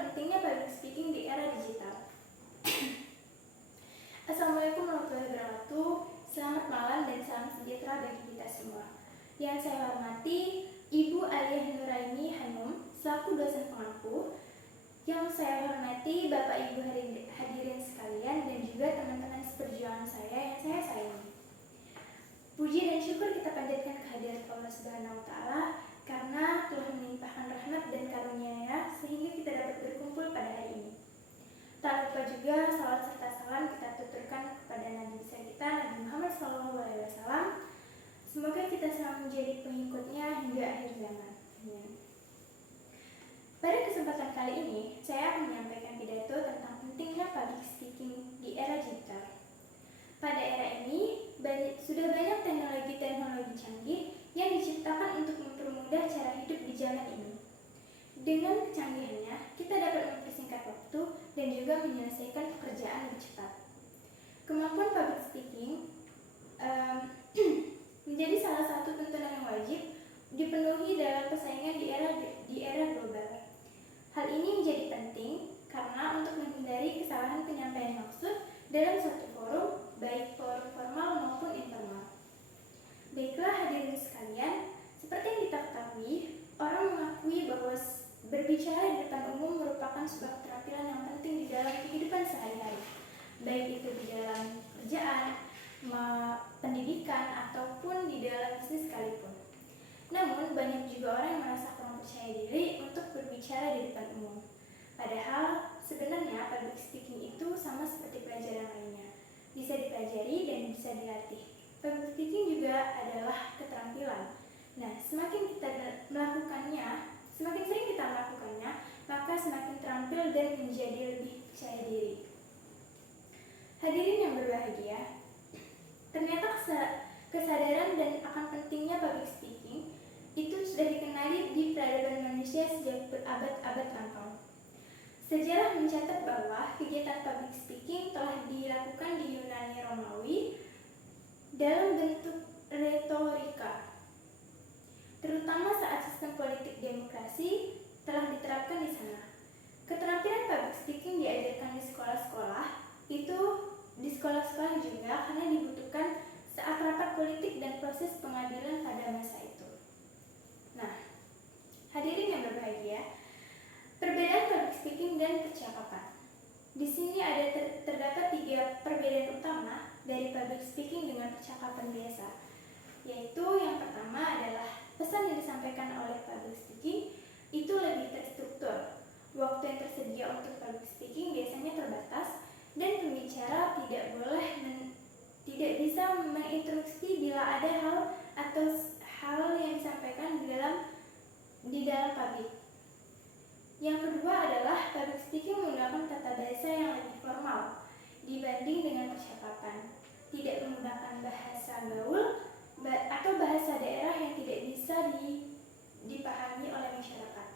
pentingnya public speaking di era digital. Assalamualaikum warahmatullahi wabarakatuh. Selamat malam dan salam sejahtera bagi kita semua. Yang saya hormati Ibu Aliyah Nuraini Hanum selaku dosen pengampu. Yang saya hormati Bapak Ibu hadirin sekalian dan juga teman-teman seperjuangan saya yang saya sayangi. Puji dan syukur kita panjatkan kehadirat Allah Subhanahu wa Ta'ala karena telah melimpahkan rahmat dan karunia-Nya sehingga kita dapat berkumpul pada hari ini. Tak lupa juga salawat serta salam kita tuturkan kepada Nabi besar kita Nabi Muhammad SAW. Semoga kita selalu menjadi pengikutnya hingga akhir zaman. Pada kesempatan kali ini, saya akan menyampaikan pidato tentang pentingnya public speaking di era digital. Pada era ini, sudah banyak teknologi-teknologi canggih yang diciptakan untuk mempermudah cara hidup di zaman ini. Dengan kecanggihannya, kita dapat mempersingkat waktu dan juga menyelesaikan pekerjaan lebih cepat. Kemampuan public speaking menjadi salah satu tuntunan yang wajib dipenuhi dalam persaingan di era global. Hal ini menjadi penting karena untuk menghindari kesalahan penyampaian maksud dalam suatu forum, baik forum formal maupun informal. Baiklah hadirin sekalian, seperti yang kita ketahui, orang mengakui bahwa berbicara di depan umum merupakan sebuah keterampilan yang penting di dalam kehidupan sehari-hari, baik itu di dalam kerjaan, pendidikan, ataupun di dalam bisnis sekalipun. Namun, banyak juga orang yang merasa kurang percaya diri untuk berbicara di depan umum. Padahal, sebenarnya public speaking itu sama seperti pelajaran lainnya, bisa dipelajari dan bisa dilatih. Public speaking juga adalah keterampilan. Nah, semakin sering kita melakukannya, maka semakin terampil dan menjadi lebih percaya diri. Hadirin yang berbahagia, ternyata kesadaran dan akan pentingnya public speaking itu sudah dikenali di peradaban manusia sejak berabad-abad lampau. Sejarah mencatat bahwa kegiatan public speaking telah dilakukan di Yunani Romawi dalam bentuk retorika, terutama saat sistem politik demokrasi telah diterapkan di sana. Keterampilan public speaking diajarkan di sekolah-sekolah, itu di sekolah-sekolah juga karena dibutuhkan saat rapat politik dan proses pengadilan pada masa itu. Nah, hadirin yang berbahagia, perbedaan public speaking dan percakapan. Di sini ada terdapat 3 perbedaan utama dari public speaking dengan percakapan biasa, yaitu yang pertama adalah pesan yang disampaikan oleh public speaking itu lebih terstruktur. Waktu yang tersedia untuk public speaking biasanya terbatas dan pembicara tidak bisa menginstruksi bila ada hal atau hal yang disampaikan di dalam publik. Yang kedua adalah public speaking menggunakan tata bahasa yang lebih formal dibanding dengan percakapan. Tidak menggunakan bahasa gaul atau bahasa daerah yang tidak bisa dipahami oleh masyarakat.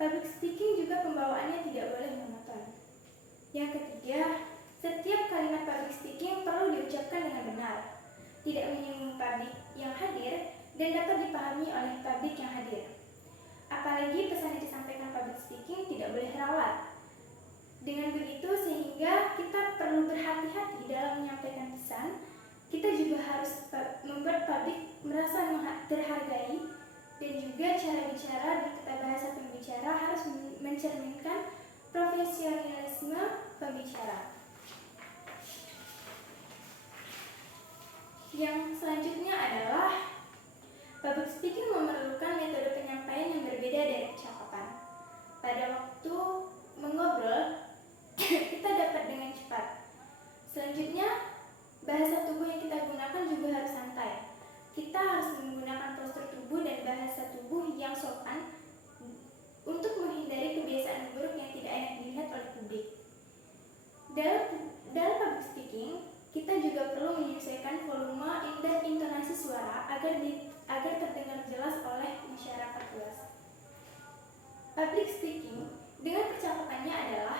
Public speaking juga pembawaannya tidak boleh monoton. Yang ketiga, setiap kalimat public speaking perlu diucapkan dengan benar, tidak menyinggung publik yang hadir dan dapat dipahami oleh publik yang hadir. Apalagi pesan yang disampaikan public speaking tidak boleh ralat. Dengan begitu sehingga kita perlu berhati-hati dalam menyampaikan pesan. Kita juga harus membuat publik merasa terhargai dan juga cara bicara dan tata bahasa pembicara harus mencerminkan profesionalisme pembicara. Yang selanjutnya adalah public speaking memerlukan metode penyampaian yang berbeda dari percakapan. Pada waktu mengobrol, kita dapat dengan cepat. Selanjutnya, bahasa tubuh yang kita gunakan juga harus santai. Kita harus menggunakan postur tubuh dan bahasa tubuh yang sopan untuk menghindari kebiasaan buruk yang tidak enak dilihat oleh publik. Dalam public speaking, kita juga perlu menyesuaikan volume dan intonasi suara agar terdengar jelas oleh masyarakat luas. Public speaking dengan percakapannya adalah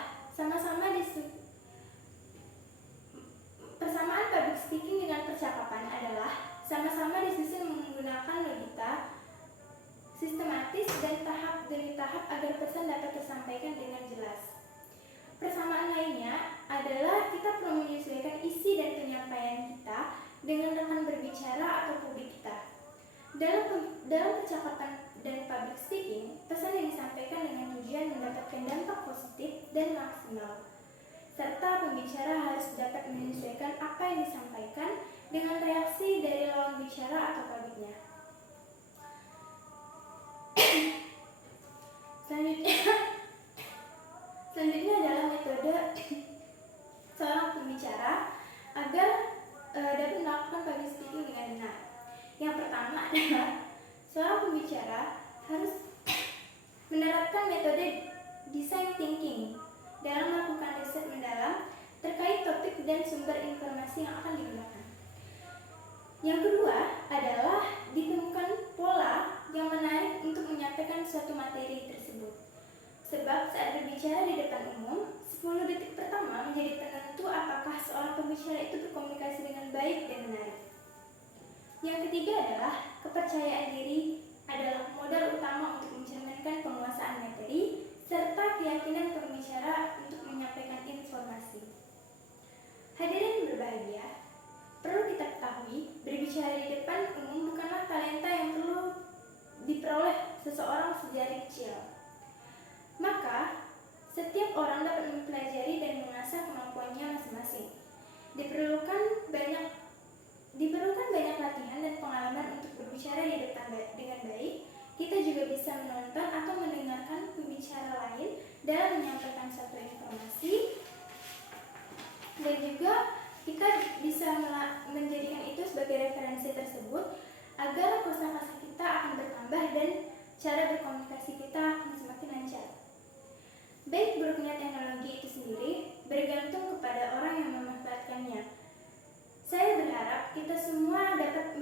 persamaan public speaking dengan percakapan adalah sama-sama disusun menggunakan logika sistematis, dan tahap demi tahap agar pesan dapat tersampaikan dengan jelas. Persamaan lainnya adalah kita perlu menyesuaikan isi dan penyampaian kita dengan rekan berbicara atau publik kita. Dalam percakapan dan public speaking, pesan yang disampaikan dengan tujuan mendapatkan dampak positif dan maksimal, serta pembicara harus dapat menyesuaikan apa yang disampaikan dengan reaksi dari lawan bicara atau publiknya. Selanjutnya adalah metode seorang pembicara agar dapat melakukan public speaking dengan benar. Yang pertama adalah seorang pembicara harus menerapkan metode design thinking dalam melakukan riset mendalam terkait topik dan sumber informasi yang akan digunakan. Yang kedua adalah ditemukan pola yang menarik untuk menyampaikan suatu materi tersebut. Sebab saat berbicara di depan umum, 10 detik pertama menjadi penentu apakah seorang pembicara itu berkomunikasi dengan baik dan menarik. Yang ketiga adalah kepercayaan diri adalah modal utama untuk mencerminkan penguasaan materi serta keyakinan pembicara untuk menyampaikan informasi. Hadirin berbahagia, perlu kita ketahui, berbicara di depan umum bukanlah talenta yang perlu diperoleh seseorang sejak kecil. Maka, setiap orang dapat mempelajari dan mengasah kemampuannya masing-masing. Diperlukan banyak latihan dan pengalaman untuk berbicara di depan dengan baik. Kita juga bisa menonton atau mendengarkan pembicara lain dalam menyampaikan suatu informasi, dan juga kita bisa menjadikan itu sebagai referensi tersebut agar kosakata kita akan bertambah dan cara berkomunikasi kita akan semakin lancar. Baik buruknya teknologi itu sendiri bergantung kepada orang yang memanfaatkannya. Saya berharap kita semua dapat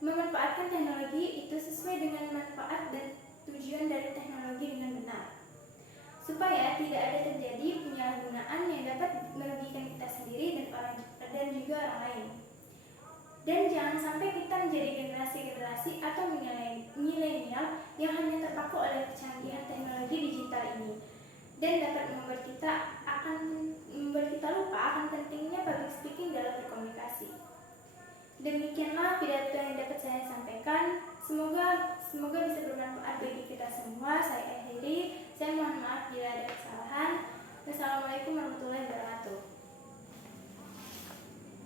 memanfaatkan teknologi itu sesuai dengan manfaat dan tujuan dari teknologi dengan benar, supaya tidak ada terjadi penyalahgunaan yang dapat merugikan kita sendiri dan juga orang lain. Dan jangan sampai kita menjadi generasi atau milenial yang hanya terpaku oleh kecanggihan teknologi digital ini dan dapat membuat kita lupa akan pentingnya public speaking dalam berkomunikasi. Demikianlah pidato yang dapat saya sampaikan. Semoga bisa bermanfaat bagi kita semua. Saya akhiri.